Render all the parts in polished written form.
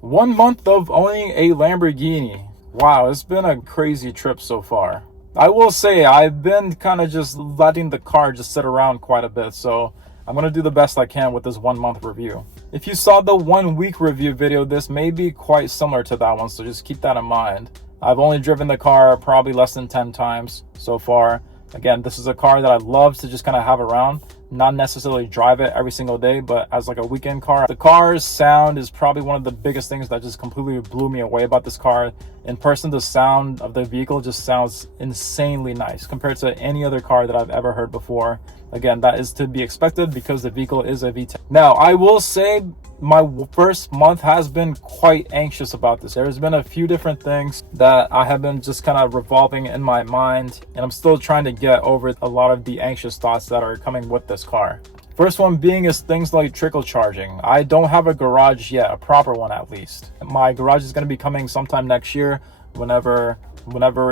1 month of owning a Lamborghini. Wow, it's been a crazy trip so far. I will say I've been kind of just letting the car just sit around quite a bit, so I'm going to do the best I can with this 1 month review. If you saw the 1 week review video, this may be quite similar to that one, so just keep that in mind. I've only driven the car probably less than 10 times so far. Again, this is a car that I love to just kind of have around, not necessarily drive it every single day, but as like a weekend car. The car's sound is probably one of the biggest things that just completely blew me away about this car. In person, the sound of the vehicle just sounds insanely nice compared to any other car that I've ever heard before. Again, that is to be expected because the vehicle is a V10. Now, I will say my first month has been quite anxious about this. There's been a few different things that I have been just kind of revolving in my mind, and I'm still trying to get over a lot of the anxious thoughts that are coming with this car. First one being is things like trickle charging. I don't have a garage yet, a proper one at least. My garage is going to be coming sometime next year, whenever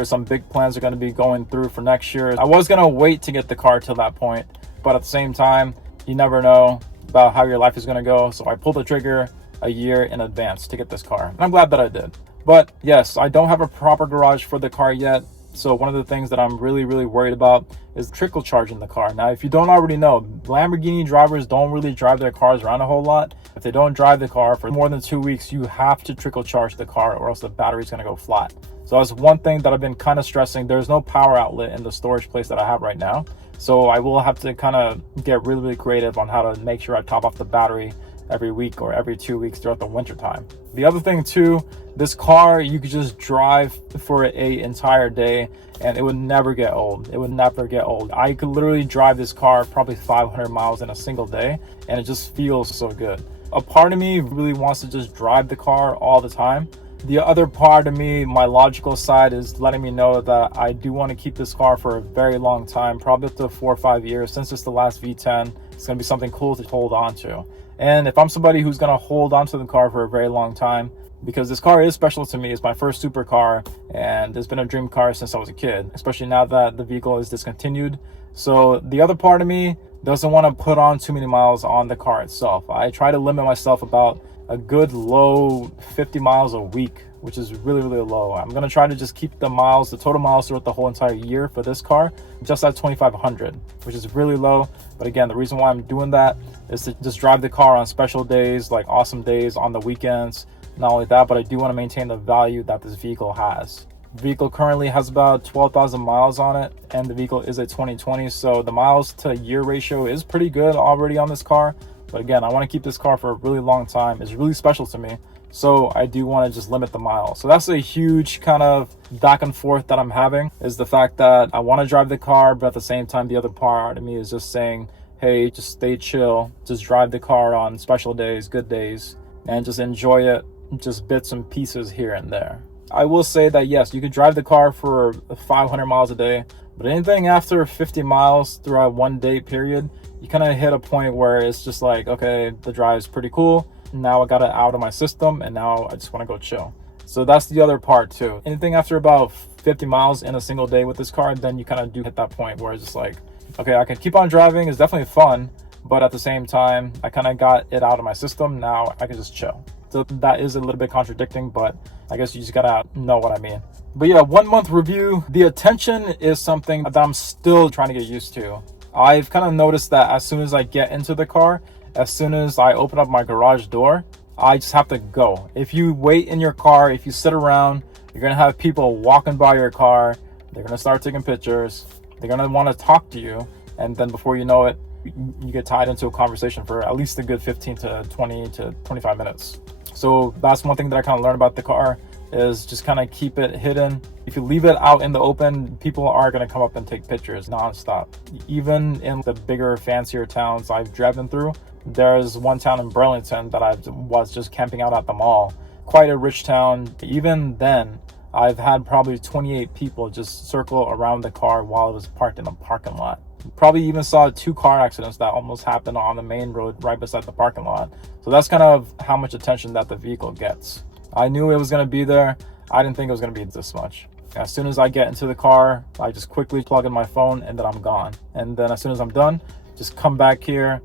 some big plans are going to be going through for next year. I was going to wait to get the car till that point, but at the same time, you never know about how your life is going to go. So I pulled the trigger a year in advance to get this car, and I'm glad that I did. But yes, I don't have a proper garage for the car yet. So one of the things that I'm really worried about is trickle charging the car. Now, if you don't already know, Lamborghini drivers don't really drive their cars around a whole lot. If they don't drive the car for more than 2 weeks, you have to trickle charge the car or else the battery's going to go flat. So that's one thing that I've been kind of stressing. There's no power outlet in the storage place that I have right now. So I will have to kind of get really creative on how to make sure I top off the battery every week or every 2 weeks throughout the winter time. The other thing too, this car, you could just drive for an entire day and it would never get old. It would never get old. I could literally drive this car probably 500 miles in a single day and it just feels so good. A part of me really wants to just drive the car all the time. The other part of me, my logical side, is letting me know that I do want to keep this car for a very long time, probably up to 4 or 5 years. Since it's the last V10, it's going to be something cool to hold on to. And if I'm somebody who's going to hold on to the car for a very long time, because this car is special to me, it's my first supercar, and it's been a dream car since I was a kid, especially now that the vehicle is discontinued. So the other part of me doesn't want to put on too many miles on the car itself. I try to limit myself about a good low 50 miles a week, which is really low. I'm going to try to just keep the total miles throughout the whole entire year for this car, just at 2,500, which is really low. But again, the reason why I'm doing that is to just drive the car on special days, like awesome days on the weekends. Not only that, but I do want to maintain the value that this vehicle has. The vehicle currently has about 12,000 miles on it, and the vehicle is a 2020, so the miles to year ratio is pretty good already on this car. But again, I want to keep this car for a really long time. It's really special to me, so I do want to just limit the miles. So that's a huge kind of back and forth that I'm having, is the fact that I want to drive the car, but at the same time, the other part of me is just saying, hey, just stay chill, just drive the car on special days, good days, and just enjoy it, just bits and pieces here and there. I will say that yes, you could drive the car for 500 miles a day, but anything after 50 miles throughout 1 day period, you kind of hit a point where it's just like, okay, the drive's pretty cool. Now I got it out of my system and now I just want to go chill. So that's the other part too. Anything after about 50 miles in a single day with this car, then you kind of do hit that point where it's just like, okay, I can keep on driving. It's definitely fun, but at the same time, I kind of got it out of my system. Now I can just chill. So that is a little bit contradicting, but I guess you just gotta know what I mean. But yeah, 1 month review. The attention is something that I'm still trying to get used to. I've kind of noticed that as soon as I get into the car, as soon as I open up my garage door, I just have to go. If you wait in your car, if you sit around, you're gonna have people walking by your car. They're gonna start taking pictures. They're gonna want to talk to you, and then before you know it, you get tied into a conversation for at least a good 15 to 20 to 25 minutes. So that's one thing that I kind of learned about the car, is just kind of keep it hidden. If you leave it out in the open, people are going to come up and take pictures nonstop. Even in the bigger, fancier towns I've driven through, there's one town in Burlington that I was just camping out at the mall. Quite a rich town. Even then, I've had probably 28 people just circle around the car while it was parked in the parking lot. Probably even saw 2 car accidents that almost happened on the main road right beside the parking lot. So that's kind of how much attention that the vehicle gets. I knew it was going to be there. I didn't think it was going to be this much. As soon as I get into the car, I just quickly plug in my phone and then I'm gone. And then as soon as I'm done, just come back here,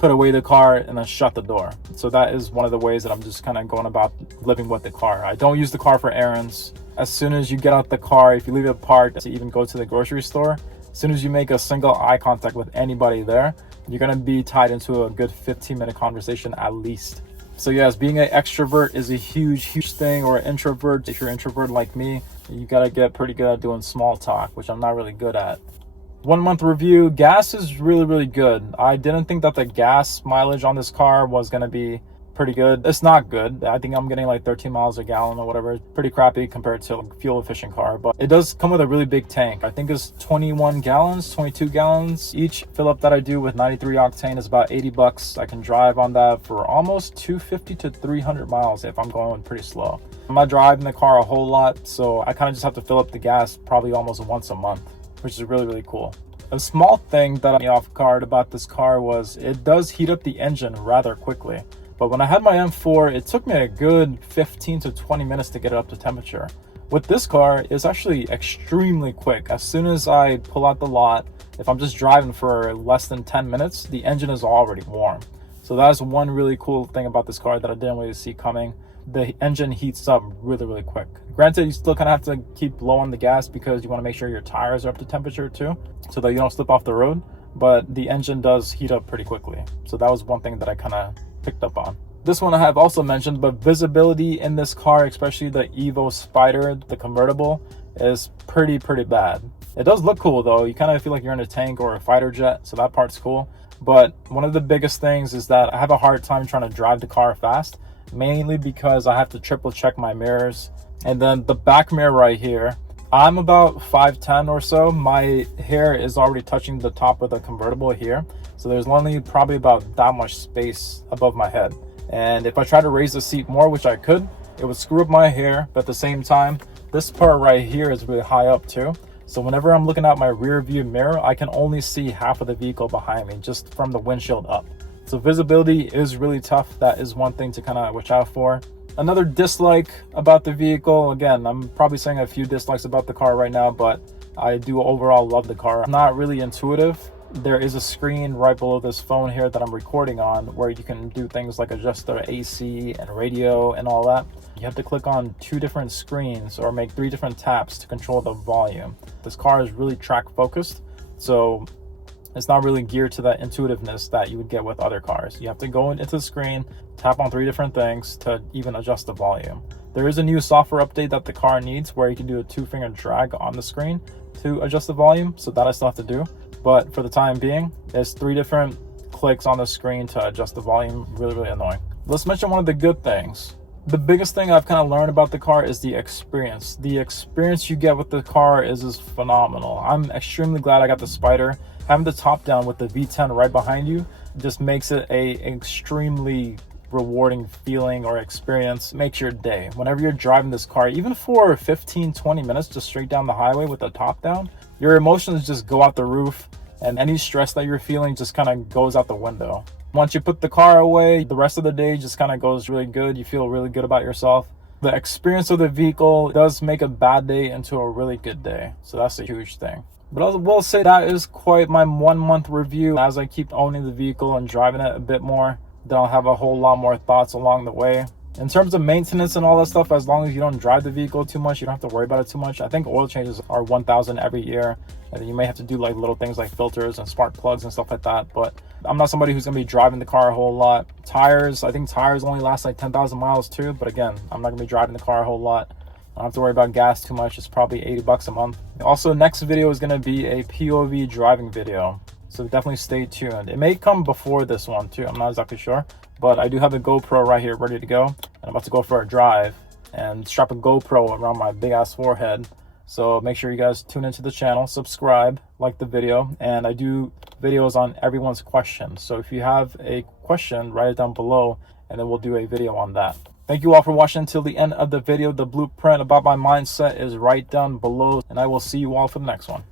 put away the car, and then shut the door. So that is one of the ways that I'm just kind of going about living with the car. I don't use the car for errands. As soon as you get out the car, if you leave it parked to even go to the grocery store, as soon as you make a single eye contact with anybody there, you're going to be tied into a good 15-minute conversation at least. So yes, being an extrovert is a huge thing, or an introvert. If you're an introvert like me, you got to get pretty good at doing small talk, which I'm not really good at. 1 month review, gas is really good. I didn't think that the gas mileage on this car was going to be pretty good. It's not good. I think I'm getting like 13 miles a gallon or whatever. It's pretty crappy compared to a fuel efficient car, but it does come with a really big tank. I think it's 21 gallons, 22 gallons. Each fill up that I do with 93 octane is about 80 bucks. I can drive on that for almost 250 to 300 miles if I'm going pretty slow. I'm not driving the car a whole lot, so I kind of just have to fill up the gas probably almost once a month, which is really cool. A small thing that got me off guard about this car was it does heat up the engine rather quickly. But when I had my M4, it took me a good 15 to 20 minutes to get it up to temperature. With this car, it's actually extremely quick. As soon as I pull out the lot, if I'm just driving for less than 10 minutes, the engine is already warm. So that is one really cool thing about this car that I didn't really see coming. The engine heats up really quick. Granted, you still kind of have to keep low on the gas because you want to make sure your tires are up to temperature too, so that you don't slip off the road. But the engine does heat up pretty quickly. So that was one thing that I kind of picked up on. This one I have also mentioned, but visibility in this car, especially the EVO Spyder, the convertible, is pretty bad. It does look cool though. You kind of feel like you're in a tank or a fighter jet, so that part's cool. But one of the biggest things is that I have a hard time trying to drive the car fast, mainly because I have to triple check my mirrors. And then the back mirror right here, I'm about 5'10" or so. My hair is already touching the top of the convertible here. So there's only probably about that much space above my head. And if I try to raise the seat more, which I could, it would screw up my hair. But at the same time, this part right here is really high up too. So whenever I'm looking out my rear view mirror, I can only see half of the vehicle behind me just from the windshield up. So visibility is really tough. That is one thing to kind of watch out for. Another dislike about the vehicle, again, I'm probably saying a few dislikes about the car right now, but I do overall love the car. Not really intuitive. There is a screen right below this phone here that I'm recording on where you can do things like adjust the AC and radio and all that. You have to click on 2 different screens or make 3 different taps to control the volume. This car is really track focused, so it's not really geared to that intuitiveness that you would get with other cars. You have to go into the screen, tap on 3 different things to even adjust the volume. There is a new software update that the car needs where you can do a 2-finger drag on the screen to adjust the volume, so that I still have to do. But for the time being, there's 3 different clicks on the screen to adjust the volume. Really annoying. Let's mention one of the good things. The biggest thing I've kind of learned about the car is the experience. The experience you get with the car is just phenomenal. I'm extremely glad I got the Spyder. Having the top down with the V10 right behind you just makes it a extremely rewarding feeling or experience. Makes your day. Whenever you're driving this car, even for 15-20 minutes just straight down the highway with the top down, your emotions just go out the roof, and any stress that you're feeling just kind of goes out the window. Once you put the car away, the rest of the day just kind of goes really good. You feel really good about yourself. The experience of the vehicle does make a bad day into a really good day. So that's a huge thing. But I will say that is quite my 1 month review. As I keep owning the vehicle and driving it a bit more, then I'll have a whole lot more thoughts along the way. In terms of maintenance and all that stuff, as long as you don't drive the vehicle too much, you don't have to worry about it too much. I think oil changes are $1,000 every year. And you may have to do like little things like filters and spark plugs and stuff like that. But I'm not somebody who's going to be driving the car a whole lot. Tires, I think tires only last like 10,000 miles too. But again, I'm not going to be driving the car a whole lot. I don't have to worry about gas too much. It's probably 80 bucks a month. Also, next video is going to be a POV driving video. So definitely stay tuned. It may come before this one too. I'm not exactly sure. But I do have a GoPro right here ready to go. And I'm about to go for a drive and strap a GoPro around my big ass forehead. So make sure you guys tune into the channel, subscribe, like the video, and I do videos on everyone's questions. So if you have a question, write it down below and then we'll do a video on that. Thank you all for watching until the end of the video. The blueprint about my mindset is right down below, and I will see you all for the next one.